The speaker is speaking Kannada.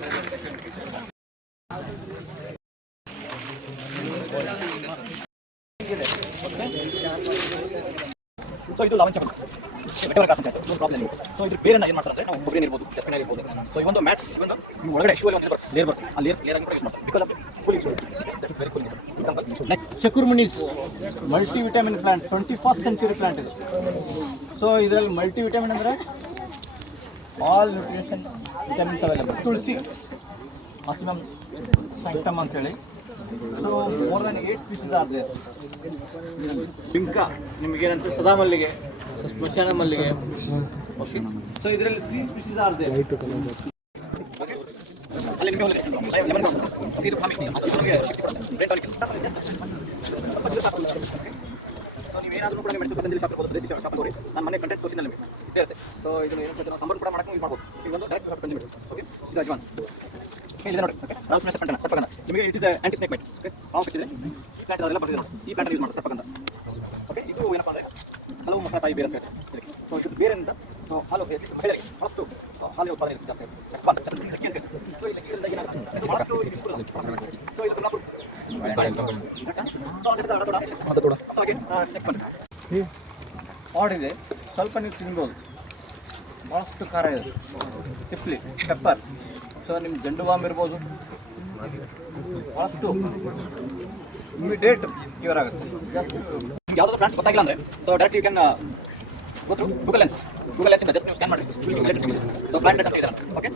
ಸೊ ಇದು ಲಾವಂಚ ನೋ ಪ್ರಾಬ್ಲಮ್. ಸೊ ಇದ್ರ ಬೇರೆ ಏನು ಮಾಡ್ತಾರೆ ನಾವು ಕೊಬ್ಬರಿ ಇರ್ಬೋದು, ಚಪ್ಪೆ ಇರ್ಬೋದು. ಸೊ ಈ ಒಂದು ಮ್ಯಾಟ್ಸ್ ಇವೊಂದು ನೀವು ಒಳಗಡೆ ಶಿವಲ್ಲಿ ಒಂದು ಲೇಯರ್ ಬರುತ್ತೆ, ಆ ಲೇಯರ್ ಆಗಿ ಕೂಡ ಯೂಸ್ ಮಾಡ್ತಾರೆ because of cooling very cooling. Like Shakurmuni's multivitamin plant, 21st century plant ಇದು. ಸೊ ಇದರಲ್ಲಿ ಮಲ್ಟಿವಿಟಮಿನ್ ಅಂದರೆ all nutrition vitamins available. Tulsi ocimum sanctum ಅಂತೇಳಿ. So more than 8 species are there. ಬಿಂಕ ನಿಮಗೇನಂತ ಸದಾ ಮಲ್ಲಿಗೆ, ಸ್ಮಶಾನ ಮಲ್ಲಿಗೆ. ಓಕೆ, ಸೊ ಇದರಲ್ಲಿ 3 ಸ್ಪೀಸೀಸ್ ಆರ್ ದೇರ್. ಅಲ್ಲಿ ನಿಮಗೆ ಇದು ನೀವೇನಾದರೂ ಕೂಡ ಮೆಡಿಸಿನ್ ತಂದಿಲ್ಲ ಶಾಪ್ ನೋಡಿ, ನಾನು ಮನೆ ಕಂಟೆಂಟ್ ತೋರಿಸಿಲ್ಲ ನಿಮಗೆ ಇರುತ್ತೆ. ಸೊ ಇದನ್ನು ಏನು ಸಂಬಂಧ ಕೂಡ ಮಾಡಕ್ಕೆ ಯೂಸ್ ಮಾಡ್ಬೋದು. ಈಗ ಒಂದು ಡೈರೆಕ್ಟ್ ಬಂದಿಬಿಟ್ಟು. ಓಕೆ, ಇದು ಅಜ್ವಾನ್ ಇದೆ ನೋಡಿ. ಓಕೆ, ರಾವ್ ಸ್ಮೆಸ್ ಪಂಟನ ಸರ್ಪಗಂಧ ನಿಮಗೆ it is anti snake bite. Okay, ಹಾವು ಕಚ್ಚಿದೆ ಈ ಪ್ಲಾಂಟ್ ಅದೆಲ್ಲ ಬರ್ತಿದೆ ನೋಡಿ, ಈ ಪ್ಲಾಂಟ್ ಯೂಸ್ ಮಾಡೋದು ಸರ್ಪಗಂಧ. ಓಕೆ, ಇದು ಏನಪ್ಪ ಅಂದರೆ ಹಲವು ಮಕ್ಕಳ ತಾಯಿ ಬೇರೆ ಅಂತ ಹೇಳಿ. ಸೊ ಇದು ಬೇರೆ ಅಂತ. ಸೊ ಹಾಲು ಮಹಿಳೆಯರಿಗೆ ಫಸ್ಟು ಹಾಲು ಉತ್ಪಾದನೆ ಜಾಸ್ತಿ ಆಗುತ್ತೆ. ಸೊ ಇಲ್ಲಿ ಆಡಿದೆ ಸ್ವಲ್ಪ ನೀವು ತಿನ್ಬೋದು, ಭಾಳಷ್ಟು ಖಾರ ಇದೆ. ತಿಪ್ಲಿ ಪೆಪ್ಪರ್. ಸೊ ನಿಮ್ಗೆ ಗಂಡು ಬಾಂಬ್ ಇರ್ಬೋದು, ಭಾಳಷ್ಟು ಇಮಿಡಿಯೇಟ್ ಕ್ಯೂರ್ ಆಗುತ್ತೆ. ಯಾವುದಾದ್ರು ಪ್ಲಾಂಟ್ಸ್ ಗೊತ್ತಾಗಿಲ್ಲ ಅಂದರೆ so direct you can go through Google Lens ಇಂದ ಜಸ್ಟ್ ನೀವು ಸ್ಕ್ಯಾನ್ ಮಾಡಿ ಸೊ ಪ್ಲಾಂಟ್ ಅಂತ ಇದ್ದಾರೆ. ಓಕೆ.